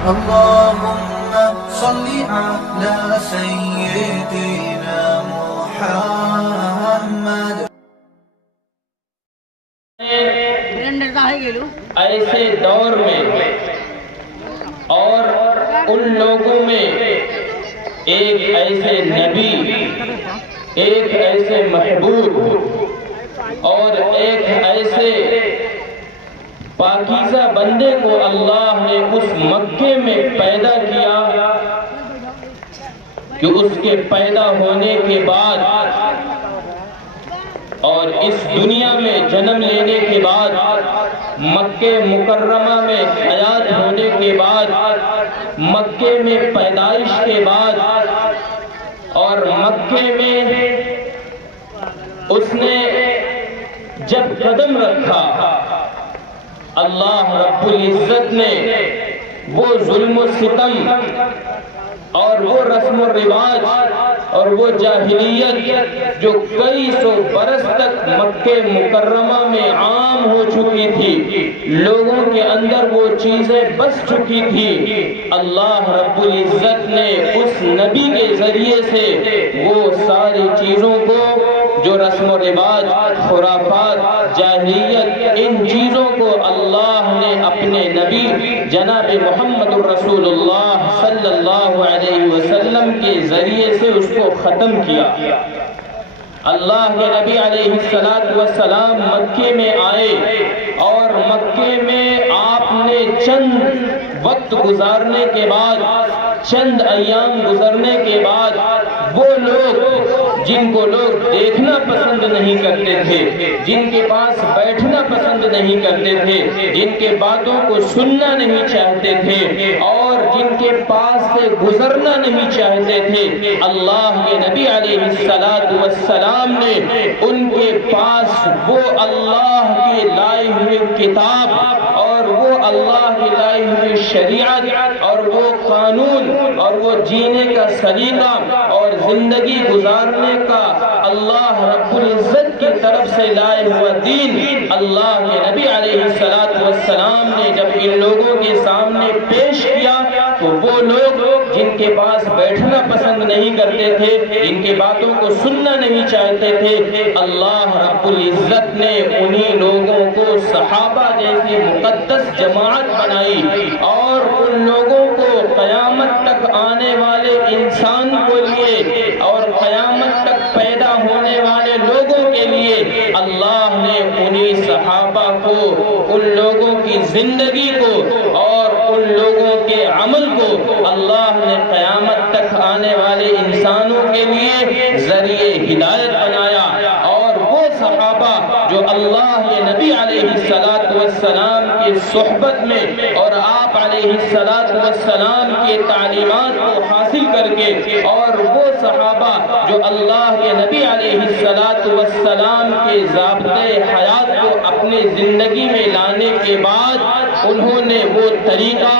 اللهم صل على سيدنا محمد. ایسے دور میں اور ان لوگوں میں ایک ایسے نبی، ایک ایسے محبوب اور ایک ایسے پاکیزہ بندے کو اللہ نے اس مکے میں پیدا کیا کہ اس کے پیدا ہونے کے بعد اور اس دنیا میں جنم لینے کے بعد، مکہ مکرمہ میں حیات ہونے کے بعد، مکے میں پیدائش کے بعد اور مکے میں اس نے جب قدم رکھا، اللہ رب العزت نے وہ ظلم و ستم اور وہ رسم و رواج اور وہ جاہلیت جو کئی سو برس تک مکہ مکرمہ میں عام ہو چکی تھی، لوگوں کے اندر وہ چیزیں بس چکی تھی، اللہ رب العزت نے اس نبی کے ذریعے سے وہ ساری چیزوں کو جو رسم و رواج، خرافات، جاہلیت، ان چیزوں کو اللہ نے اپنے نبی جناب محمد الرسول اللہ صلی اللہ علیہ وسلم کے ذریعے سے اس کو ختم کیا۔ اللہ کے نبی علیہ السلام مکے میں آئے اور مکے میں آپ نے چند وقت گزارنے کے بعد، چند ایام گزرنے کے بعد، وہ لوگ جن کو لوگ دیکھنا پسند نہیں کرتے تھے، جن کے پاس بیٹھنا پسند نہیں کرتے تھے، جن کے باتوں کو سننا نہیں چاہتے تھے اور جن کے پاس سے گزرنا نہیں چاہتے تھے، اللہ کے نبی علیہ السلام نے ان کے پاس وہ اللہ کی لائی ہوئی کتاب اور وہ اللہ کی لائی ہوئی شریعت اور وہ قانون اور وہ جینے کا سلیقہ اور زندگی گزارنے کا اللہ رب العزت کی طرف سے لائے ہوا دین اللہ کے نبی علیہ السلام نے جب ان لوگوں کے سامنے پیش کیا تو وہ لوگ جن کے پاس بیٹھنا پسند نہیں کرتے تھے، جن کی باتوں کو سننا نہیں چاہتے تھے، اللہ رب العزت نے انہی لوگوں کو صحابہ جیسی مقدس جماعت بنائی اور ان لوگوں کو قیامت تک آنے والے انسان کو لیے اور قیامت تک پیدا ہونے والے لوگوں کے لیے اللہ نے انہی صحابہ کو، ان لوگوں کی زندگی کو اور ان لوگوں کے عمل کو اللہ نے قیامت تک آنے والے انسانوں کے لیے ذریعہ ہدایت بنایا۔ اور وہ صحابہ جو اللہ کے نبی علیہ السلام کی صحبت میں اور آپ علیہ السلام کی تعلیمات کو حاصل کر کے، اور وہ صحابہ جو اللہ کے نبی علیہ السلام کے ضابطۂ حیات کو اپنے زندگی میں لانے کے بعد انہوں نے وہ طریقہ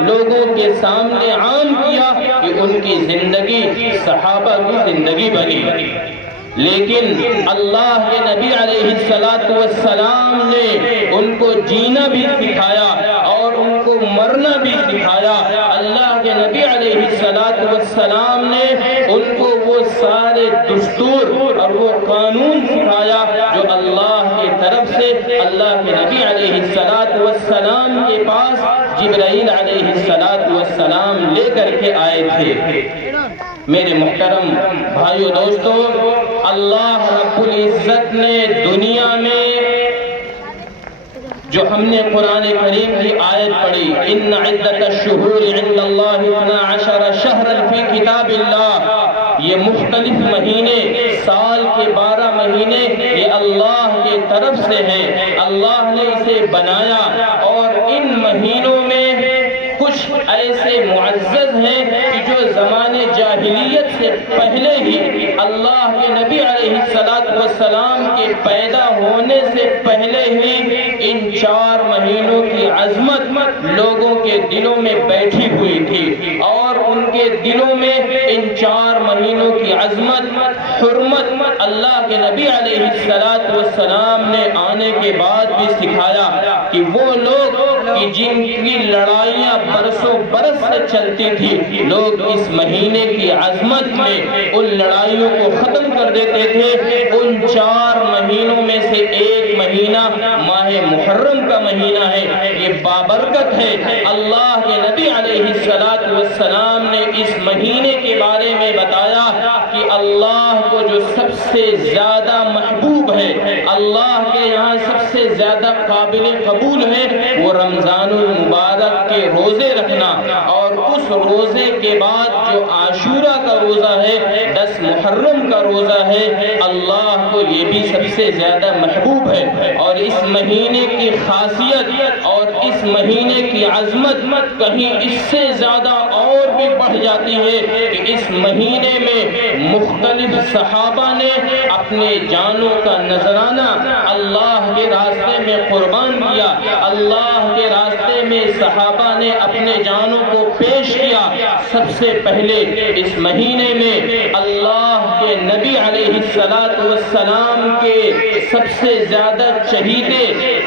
لوگوں کے سامنے عام کیا کہ ان کی زندگی صحابہ کی زندگی بنی۔ لیکن اللہ کے نبی علیہ السلام نے ان کو جینا بھی سکھایا اور ان کو مرنا بھی سکھایا۔ اللہ کے نبی علیہ السلام نے ان کو وہ سارے دستور اور وہ قانون سکھایا جو اللہ کی طرف سے اللہ کے نبی علیہ السلام کے پاس جبرائیل علیہ السلام لے کر کے آئے تھے۔ میرے محترم بھائیو دوستو، اللہ رب العزت نے دنیا میں جو ہم نے قرآن کریم کی آیت پڑھی، ان عدت الشہور عند اللہ 12 شہرا فی کتاب اللہ، یہ مختلف مہینے، سال کے 12 مہینے یہ اللہ کی طرف سے ہیں، اللہ نے اسے بنایا اور ان مہینوں میں کچھ ایسے معزز ہیں کہ جو زمانے جاہلیت سے پہلے ہی اللہ کے نبی علیہ السلام کے پیدا ہونے سے پہلے ہی ان 4 مہینوں کی عظمت لوگوں کے دلوں میں بیٹھی ہوئی تھی اور ان کے دلوں میں ان 4 مہینوں کی عظمت، حرمت اللہ کے نبی علیہ السلام نے آنے کے بعد بھی سکھایا کہ وہ لوگ کہ جن کی لڑائیاں برسوں برس سے چلتی تھی، لوگ اس مہینے کی عظمت میں ان لڑائیوں کو ختم کر دیتے تھے۔ ان 4 مہینوں میں سے ایک مہینہ ماہ محرم کا مہینہ ہے، یہ بابرکت ہے۔ اللہ کے نبی علیہ السلام نے اس مہینے کے بارے میں بتایا کہ اللہ کو جو سب سے زیادہ محبوب ہے، اللہ کے یہاں سب سے زیادہ قابل قبول ہے، وہ رمضان المبارک کے روزے رکھنا، اور اس روزے کے بعد جو عاشورہ کا روزہ ہے، 10 محرم کا روزہ ہے، اللہ کو یہ بھی سب سے زیادہ محبوب ہے۔ اور اس مہینے کی خاصیت اور اس مہینے کی عظمت کہیں اس سے زیادہ اور بھی بڑھ جاتی ہے کہ اس مہینے میں مختلف صحابہ نے اپنے جانوں کا نذرانہ اللہ کے راستے میں قربان کیا، اللہ کے راستے میں صحابہ نے اپنے جانوں کو پیش کیا۔ سب سے پہلے اس مہینے میں اللہ کے نبی علیہ السلام کے سب سے زیادہ چہیتے،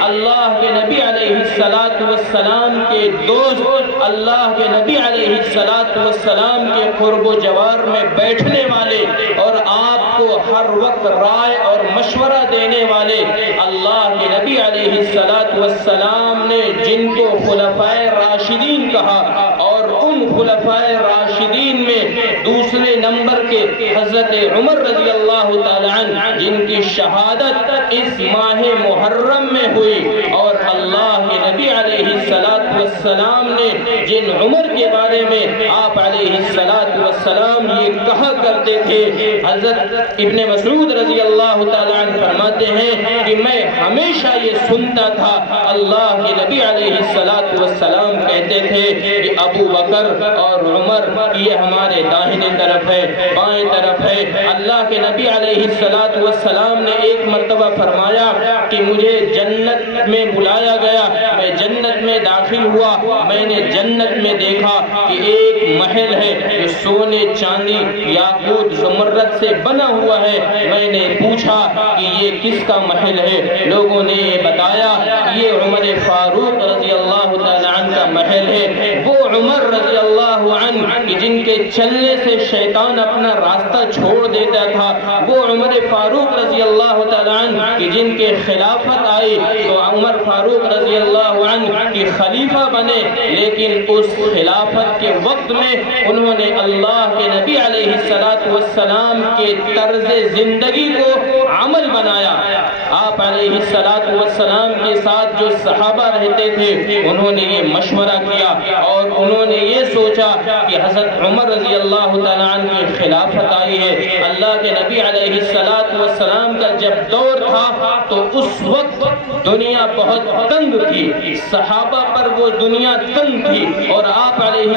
اللہ کے نبی علیہ السلام کے دوست، اللہ کے نبی علیہ السلام کے قرب و جوار میں بیٹھنے والے اور آپ کو ہر وقت رائے اور مشورہ دینے والے اللہ کے نبی علیہ السلام نے جن کو خلفائے راشدین کہا، اور ان خلفائے راشدین میں دوسرے نمبر کے حضرت عمر رضی اللہ تعالی عنہ، جن کی شہادت اس ماہ محرم میں ہوئی، اور اللہ کے نبی علیہ السلام نے جن عمر کے بارے میں آپ علیہ السلام یہ کہا کرتے تھے، حضرت ابن مسعود رضی اللہ تعالی عنہ فرماتے ہیں کہ میں ہمیشہ یہ سنتا تھا، اللہ کے نبی علیہ السلام کہتے تھے کہ ابو بکر اور عمر یہ ہمارے داہنے طرف ہے، بائیں طرف ہے۔ اللہ کے نبی علیہ السلام نے ایک مرتبہ فرمایا کہ مجھے جنت میں بلایا گیا، میں جنت میں داخل ہوا، میں نے جنت میں دیکھا کہ ایک محل ہے جو سونے چاندی یاقوت زمرد سے بنا ہوا ہے۔ میں نے پوچھا کہ یہ کس کا محل ہے؟ لوگوں نے یہ بتایا یہ عمر فاروق رضی اللہ تعالی عنہ کا محل ہے۔ وہ عمر رضی اللہ عنہ کہ جن کے چلنے سے شیطان اپنا راستہ چھوڑ دیتا تھا، وہ عمر فاروق رضی اللہ تعالی عنہ کہ جن کے خلافت آئی تو عمر فاروق رضی اللہ عنہ کی خلیفہ بنے، لیکن اس خلافت کے وقت میں انہوں نے اللہ کے نبی علیہ السلام کے طرز زندگی کو عمل بنایا۔ آپ علیہ السلام کے ساتھ جو صحابہ رہتے تھے انہوں نے یہ مشورہ کیا اور انہوں نے یہ سوچا کہ حضرت عمر رضی اللہ تعالیٰ عنہ کی خلافت آئی ہے، اللہ کے نبی علیہ السلام کا جب دور تھا تو اس وقت دنیا بہت تنگ تھی، صحابہ پر وہ دنیا تنگ تھی، اور آپ علیہ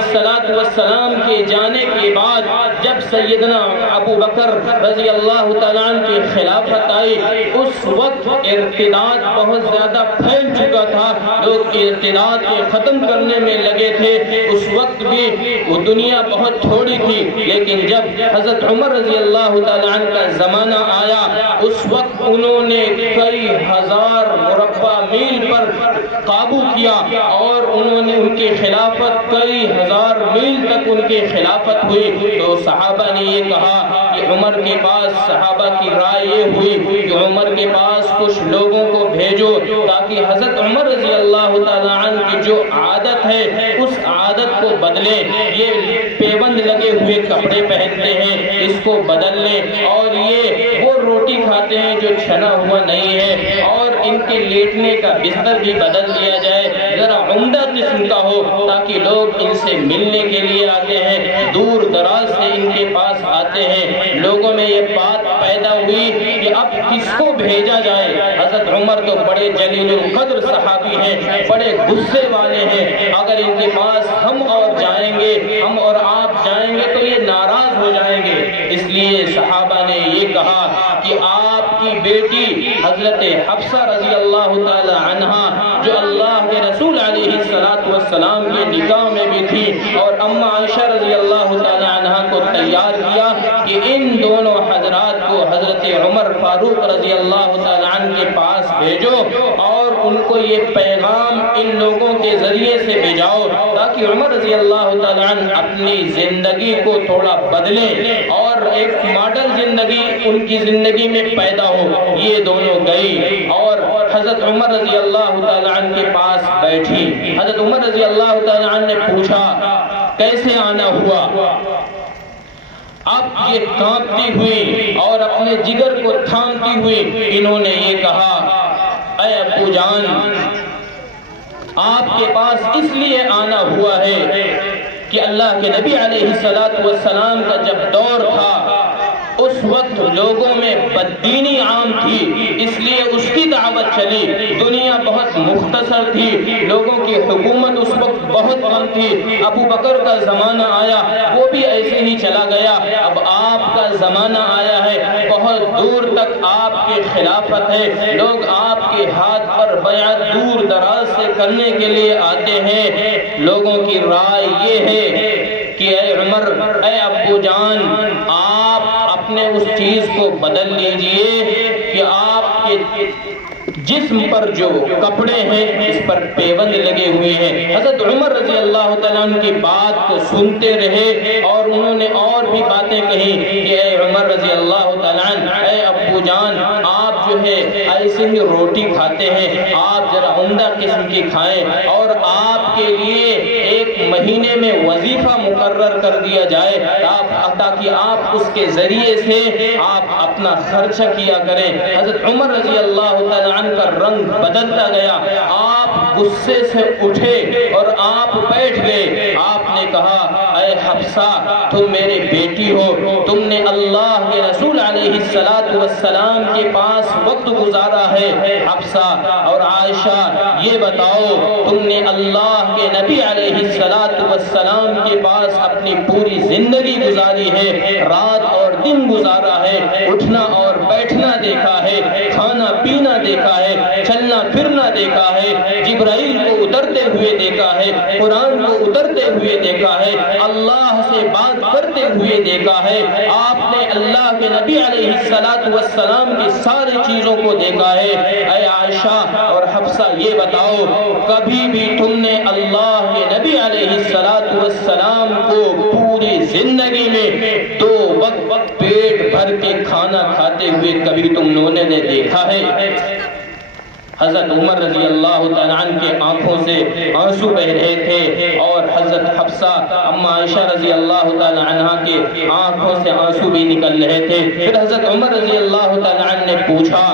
السلام کے جانے کے بعد جب سیدنا ابو بکر رضی اللہ تعالیٰ عنہ کی خلافت آئی اس وقت ارتداد بہت زیادہ پھیل چکا تھا، لوگ ارتداد کو ختم کرنے میں لگے تھے۔ اس وقت بھی وہ دنیا بہت تھوڑی تھی، لیکن جب حضرت عمر رضی اللہ تعالیٰ عنہ کا زمانہ آیا اس وقت انہوں نے کئی ہزار مربع میل پر قابو کیا اور انہوں نے ان کی خلافت کئی ہزار میل تک ان کی خلافت ہوئی۔ تو صحابہ نے یہ کہا کہ عمر کے پاس، صحابہ کی رائے یہ ہوئی کہ عمر کے پاس کچھ لوگوں کو بھیجو تاکہ حضرت عمر رضی اللہ تعالیٰ عنہ کی جو عادت ہے اس عادت کو بدلیں، یہ پیبند لگے ہوئے کپڑے پہنتے ہیں اس کو بدل لیں، اور یہ وہ روٹی کھاتے ہیں جو چھنا ہوا نہیں ہے، اور ان کے لیٹنے کا بستر بھی بدل دیا جائے، ذرا عمدہ قسم کا ہو تاکہ لوگ ان سے ملنے کے لیے آتے ہیں، دور دراز سے ان کے پاس آتے ہیں۔ لوگوں میں یہ بات پیدا ہوئی کہ اب کس کو بھیجا جائے؟ حضرت عمر تو بڑے جلیل القدر صحابی ہیں، بڑے غصے والے ہیں، اگر ان کے پاس ہم اور جائیں گے، ہم اور آپ جائیں گے تو یہ ناراض ہو جائیں گے۔ اس لیے صحابہ نے یہ کہا کہ آپ کی بیٹی حضرت حفصہ رضی اللہ تعالی عنہا جو اللہ کے رسول علیہ السلام کے نکاح میں بھی تھی، اور اماں عائشہ رضی اللہ تعالی عنہا کو تیار کیا کہ ان دونوں حضرات کو حضرت عمر فاروق رضی اللہ تعالی عنہ کے پاس بھیجو اور ان کو یہ پیغام ان لوگوں کے ذریعے سے بھیجاؤ تاکہ عمر رضی اللہ تعالیٰ عنہ اپنی زندگی کو تھوڑا بدلیں اور ایک ماڈل زندگی ان کی زندگی میں پیدا ہو۔ یہ دونوں گئی اور حضرت عمر رضی اللہ تعالیٰ عنہ کے پاس بیٹھی۔ حضرت عمر رضی اللہ تعالیٰ عنہ نے پوچھا کیسے آنا ہوا؟ اب یہ کانپتی ہوئی اور اپنے جگر کو تھامتی ہوئی انہوں نے یہ کہا، اے ابو جان، آپ کے پاس اس لیے آنا ہوا ہے کہ اللہ کے نبی علیہ السلام کا جب دور تھا اس وقت لوگوں میں بددینی عام تھی، اس لیے اس کی دعوت چلی۔ دنیا بہت مختصر تھی، لوگوں کی حکومت اس وقت بہت کم تھی۔ ابو بکر کا زمانہ آیا، وہ بھی ایسے ہی چلا گیا۔ اب آپ کا زمانہ آیا ہے، بہت دور تک آپ کی خلافت ہے، لوگ آپ کے ہاتھ پر بیعت دور دراز سے کرنے کے لیے آتے ہیں۔ لوگوں کی رائے یہ ہے کہ اے عمر، اے ابو جان، آپ اپنے اس چیز کو بدل لیجئے کہ آپ کے جسم پر جو کپڑے ہیں اس پر پیوند لگے ہوئے ہیں۔ حضرت عمر رضی اللہ تعالیٰ عنہ کی بات کو سنتے رہے اور انہوں نے اور بھی باتیں کہیں کہ اے عمر رضی اللہ تعالیٰ عنہ، اے ابو جان، آپ جو ہے ایسے ہی روٹی کھاتے ہیں، آپ ذرا عمدہ قسم کی کھائیں اور آپ کے لیے ایک مہینے میں وظیفہ مقرر کر دیا جائے تاکہ آپ اس کے ذریعے سے آپ اپنا خرچہ کیا کریں۔ حضرت عمر رضی اللہ تعالیٰ عنہ کا رنگ بدلتا گیا، آپ غصے سے اٹھے اور آپ بیٹھ گئے۔ آپ نے کہا، اے حفصہ، تم میری بیٹی ہو، تم نے اللہ کے رسول علیہ السلام کے پاس وقت گزارا ہے۔ حفصہ اور عائشہ، یہ بتاؤ، تم نے اللہ کے نبی علیہ السلام کے پاس اپنی پوری زندگی گزاری ہے، رات اور دن گزارا ہے، اٹھنا اور بیٹھنا دیکھا ہے، کھانا پینا دیکھا ہے، چلنا پھرنا دیکھا ہے، جبرائیل کو اترتے ہوئے دیکھا ہے، قرآن کو اترتے ہوئے دیکھا ہے، اللہ سے بات کرتے ہوئے دیکھا ہے۔ آپ نے اللہ کے نبی علیہ السلام کی ساری چیزوں کو دیکھا ہے۔ اے عائشہ اور حفصہ، یہ بتاؤ، کبھی بھی تم نے اللہ کے نبی علیہ السلام کو پوری زندگی میں 2 وقت پیٹ بھر کے کھانا کھاتے ہوئے کبھی تم نے دیکھا ہے؟ حضرت عمر رضی اللہ تعالیٰ عنہ کے آنکھوں سے آنسو بہ رہے تھے اور حضرت حفصہ اما عائشہ رضی اللہ تعالیٰ عنہ کے آنکھوں سے آنسو بھی نکل رہے تھے۔ پھر حضرت عمر رضی اللہ تعالیٰ عنہ نے پوچھا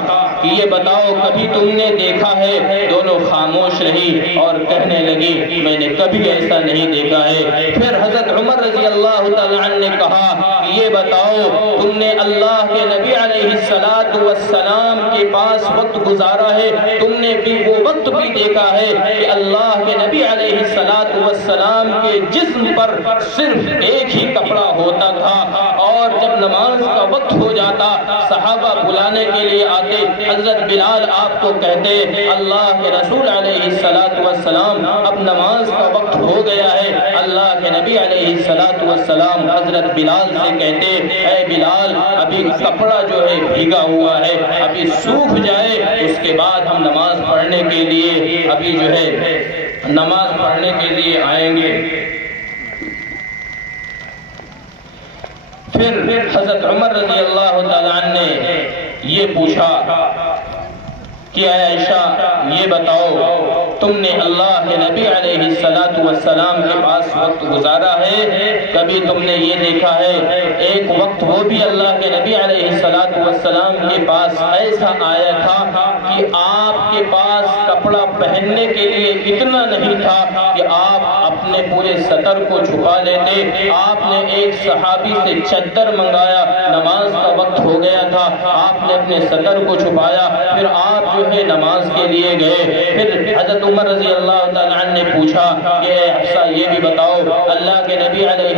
کہ یہ بتاؤ، کبھی تم نے دیکھا ہے؟ دونوں خاموش رہی اور کہنے لگی، میں نے کبھی ایسا نہیں دیکھا ہے۔ پھر حضرت عمر رضی اللہ تعالیٰ عنہ نے کہا کہ یہ بتاؤ، تم نے اللہ کے نبی علیہ السلام کے پاس وقت گزارا ہے، تم نے بھی وہ وقت بھی دیکھا ہے کہ اللہ کے نبی علیہ السلام کے جسم پر صرف ایک ہی کپڑا ہوتا تھا اور جب نماز کا وقت ہو جاتا صحابہ بلانے کے لیے آتے، حضرت بلال آپ کو کہتے، اللہ کے رسول علیہ السلام اب نماز کا وقت ہو گیا ہے۔ اللہ کے نبی علیہ السلام حضرت بلال سے کہتے، اے بلال، ابھی کپڑا جو ہے بھیگا ہوا ہے، ابھی سوکھ جائے، اس کے بعد ہم نماز پڑھنے کے لیے ابھی جو ہے نماز پڑھنے کے لیے آئیں گے۔ پھر حضرت عمر رضی اللہ تعالیٰ عنہ نے یہ پوچھا کہ اے عائشہ، یہ بتاؤ، تم نے اللہ کے نبی علیہ السلام کے پاس وقت گزارا ہے، کبھی تم نے یہ دیکھا ہے ایک وقت وہ بھی اللہ کے نبی علیہ السلام کے پاس ایسا آیا تھا کہ آپ کے پاس کپڑا پہننے کے لیے اتنا نہیں تھا کہ آپ اپنے پورے صدر کو چھپا لیتے، آپ نے ایک صحابی سے چادر منگایا، نماز کا وقت ہو گیا تھا، آپ نے اپنے صدر کو چھپایا، پھر آپ جو ہے نماز کے لیے گئے۔ پھر حضرت عمر رضی اللہ تعالیٰ عنہ نے پوچھا کہ اے حفصہ، یہ بھی بتاؤ، اللہ کے نبی علیہ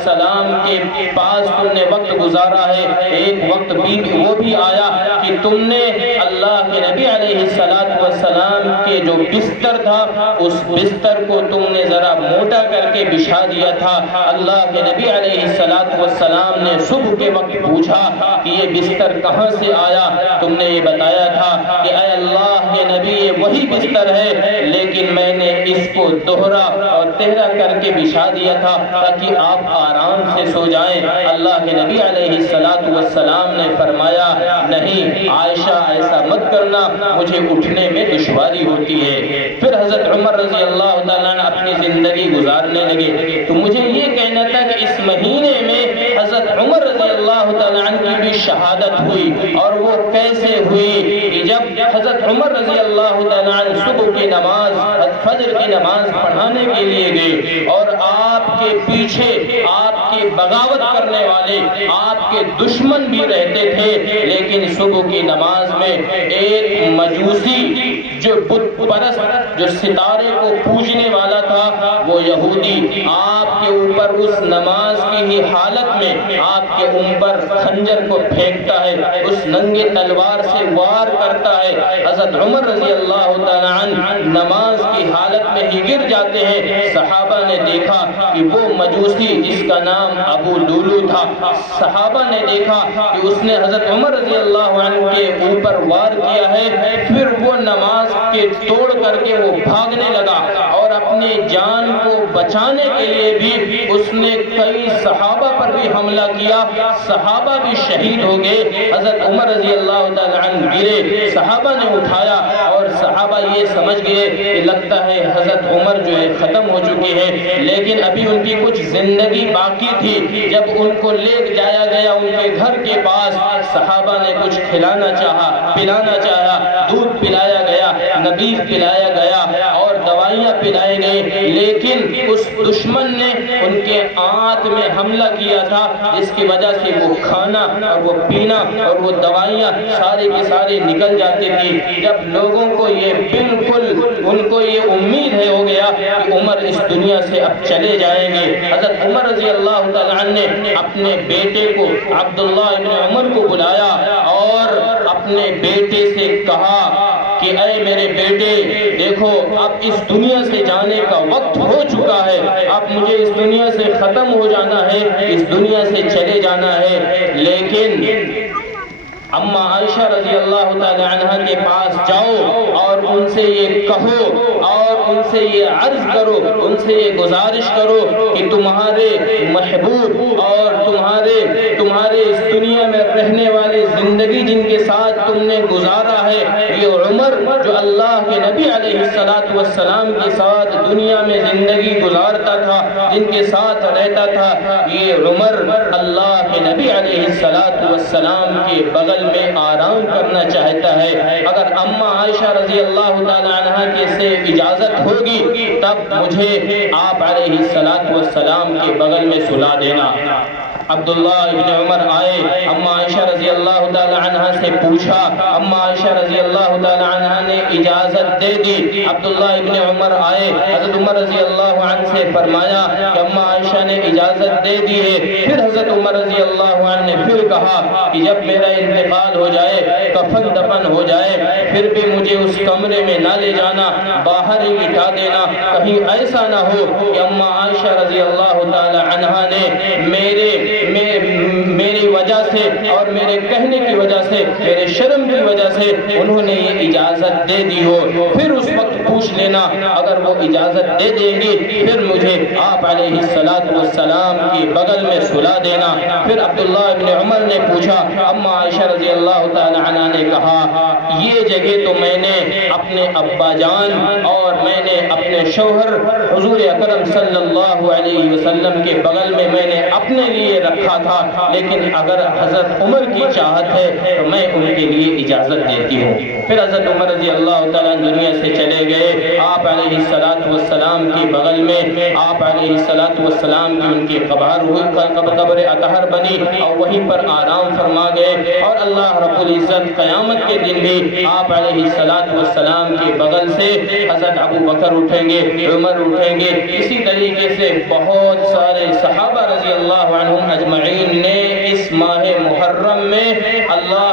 والسلام کے پاس تم نے وقت گزارا ہے، ایک وقت وہ بھی آیا کہ تم نے اللہ کے نبی علیہ السلام کے جو بستر تھا اس بستر کو تم نے ذرا موٹا کر کے بچھا دیا تھا۔ اللہ کے نبی علیہ السلام نے صبح کے وقت پوچھا کہ یہ بستر کہاں سے آیا؟ تم نے یہ بتایا تھا کہ اے اللہ کے نبی یہ وہی بستر ہے، لیکن میں نے اس کو دوہرا اور تہرا کر کے بچھا دیا تھا تاکہ آپ آرام سے سو جائیں۔ اللہ کے نبی علیہ السلام نے فرمایا نہیں عائشہ ایسا مت کرنا، مجھے اٹھنے میں دشواری ہوتی ہے۔ پھر حضرت عمر رضی اللہ تعالیٰ عنہ اپنی زندگی گزارنے لگے۔ تو مجھے یہ کہنا تھا کہ اس مہینے میں حضرت عمر رضی اللہ تعالیٰ عنہ کی بھی شہادت ہوئی، اور وہ کیسے ہوئی کہ جب حضرت عمر رضی اللہ تعالیٰ عنہ صبح کی نماز فجر کی نماز پڑھانے کے لیے گئے، اور آپ کے پیچھے آپ کی بغاوت کرنے والے آپ کے دشمن بھی رہتے تھے، لیکن صبح کی نماز میں ایک مجوسی جو بت پرست جو ستارے کو پوجنے والا تھا وہ یہودی آپ کے اوپر اس نماز کی ہی حالت میں آپ کے اوپر خنجر کو پھینکتا ہے، اس ننگے تلوار سے وار کرتا ہے۔ حضرت عمر رضی اللہ تعالیٰ عنہ نماز کی حالت میں ہی گر جاتے ہیں۔ صحابہ نے دیکھا کہ وہ مجوسی جس کا نام ابو لولو تھا، صحابہ نے دیکھا کہ اس نے حضرت عمر رضی اللہ عنہ کے اوپر وار کیا ہے، پھر وہ نماز کے توڑ کر کے وہ بھاگنے لگا، اور اپنے جان کو بچانے کے لیے بھی اس نے کئی صحابہ پر بھی حملہ کیا، صحابہ بھی شہید ہو گئے۔ حضرت عمر رضی اللہ تعالیٰ عنہ گرے، صحابہ نے اٹھایا، اور صحابہ یہ سمجھ گئے کہ لگتا ہے حضرت عمر جو ہے ختم ہو چکی ہے، لیکن ابھی ان کی کچھ زندگی باقی تھی۔ جب ان کو لے جایا گیا ان کے گھر کے پاس، صحابہ نے کچھ کھلانا چاہا، پلانا چاہا، دودھ پلایا گیا، نبیذ پلایا گیا اور دوائیاں پلائے گئے، لیکن اس دشمن نے ان کے آنت میں حملہ کیا تھا، جس کی وجہ سے وہ کھانا اور وہ پینا اور وہ دوائیاں سارے کی سارے نکل جاتی تھی۔ جب لوگوں کو یہ بالکل ان کو یہ امید ہے ہو گیا کہ عمر اس دنیا سے اب چلے جائیں گے، حضرت عمر رضی اللہ تعالیٰ عنہ نے اپنے بیٹے کو عبداللہ ابن عمر کو بلایا اور اپنے بیٹے سے کہا کہ اے میرے بیٹے دیکھو اب اس دنیا سے جانے کا وقت ہو چکا ہے، اب مجھے اس دنیا سے ختم ہو جانا ہے، اس دنیا سے چلے جانا ہے، لیکن اما عائشہ رضی اللہ تعالی عنہ کے پاس جاؤ اور ان سے یہ کہو اور ان سے یہ عرض کرو، ان سے یہ گزارش کرو کہ تمہارے محبوب اور تمہارے اس دنیا میں رہنے والے زندگی جن کے ساتھ تم نے گزارا ہے، یہ عمر جو اللہ کے نبی علیہ السلام کے ساتھ دنیا میں زندگی گزارتا تھا، جن کے ساتھ رہتا تھا، یہ عمر اللہ کے نبی علیہ السلام کے بغل میں آرام کرنا چاہتا ہے۔ اگر اما عائشہ رضی اللہ تعالی عنہ کے سے اجازت ہوگی تب مجھے آپ علیہ السلام کے بغل میں سلا دینا۔ عبداللہ ابن عمر آئے، اما عائشہ رضی اللہ تعالی عنہ سے پوچھا، اما عائشہ رضی اللہ تعالی عنہ نے اجازت دے دی۔ عبداللہ ابن عمر آئے، حضرت عمر رضی اللہ عنہ سے فرمایا کہ اما عائشہ نے اجازت دے دی ہے۔ پھر حضرت عمر رضی اللہ عنہ نے پھر کہا کہ جب میرا انتقال ہو جائے، کفن دفن ہو جائے، پھر بھی مجھے اس کمرے میں نہ لے جانا، باہر ہی بٹھا دینا، کہیں ایسا نہ ہو کہ اما عائشہ رضی اللہ تعالی عنہ نے میری وجہ سے اور میرے کہنے کی وجہ سے، میرے شرم کی وجہ سے انہوں نے یہ اجازت دے دی ہو۔ پھر اس وقت پوچھ لینا، اگر وہ اجازت دے دیں گی پھر مجھے آپ علیہ السلام کی بغل میں سلا دینا۔ پھر عبداللہ ابن عمر نے پوچھا، اما عائشہ رضی اللہ تعالی عنہ نے کہا یہ جگہ تو میں نے اپنے ابا جان اور میں نے اپنے شوہر حضور اکرم صلی اللہ علیہ وسلم کے بغل میں نے اپنے لیے رکھا تھا، لیکن اگر حضرت عمر کی چاہت ہے تو میں ان کے لیے اجازت دیتی ہوں۔ پھر حضرت عمر رضی اللہ تعالیٰ دنیا سے چلے گئے. آپ علیہ السلام کی بغل میں آپ علیہ السلام کی ان کی قبر اطہر بنی اور وہیں پر آرام فرما گئے. اور اللہ رب العزت قیامت کے دن بھی آپ علیہ السلام کی بغل سے حضرت ابو بکر اٹھیں گے, عمر اٹھیں گے. اسی طریقے سے بہت سارے صحابہ رضی اللہ عنہم اجمعین نے اس ماہ محرم میں اللہ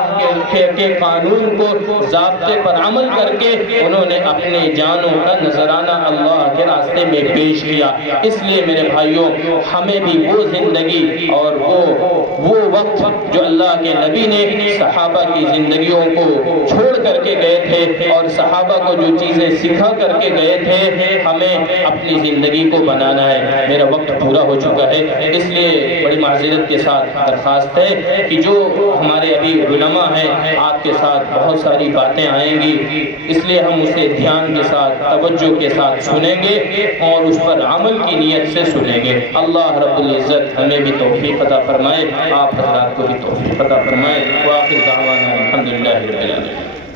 کے قانون کو ضابطے پر عمل کر کے انہوں نے اپنے جانوں کا نذرانہ اللہ کے راستے میں پیش کیا. اس لیے میرے بھائیوں, ہمیں بھی وہ زندگی اور وہ وقت جو اللہ کے نبی نے صحابہ کی زندگیوں کو چھوڑ کر کے گئے تھے اور صحابہ کو جو چیزیں سکھا کر کے گئے تھے, ہمیں اپنی زندگی کو بنانا ہے. میرا وقت پورا ہو چکا ہے, اس لیے بڑی معذرت کے ساتھ درخواست ہے کہ جو ہمارے ابھی علماء ہیں آپ کے ساتھ بہت ساری باتیں آئیں گی, اس لیے ہم اسے دھیان کے ساتھ توجہ کے ساتھ سنیں گے اور اس پر عمل کی نیت سے سنیں گے. اللہ رب العزت ہمیں بھی توفیق عطا فرمائے, آپ حضرات کو بھی توفیق عطا فرمائے. وآخر دعوانا الحمدللہ رب العالمین.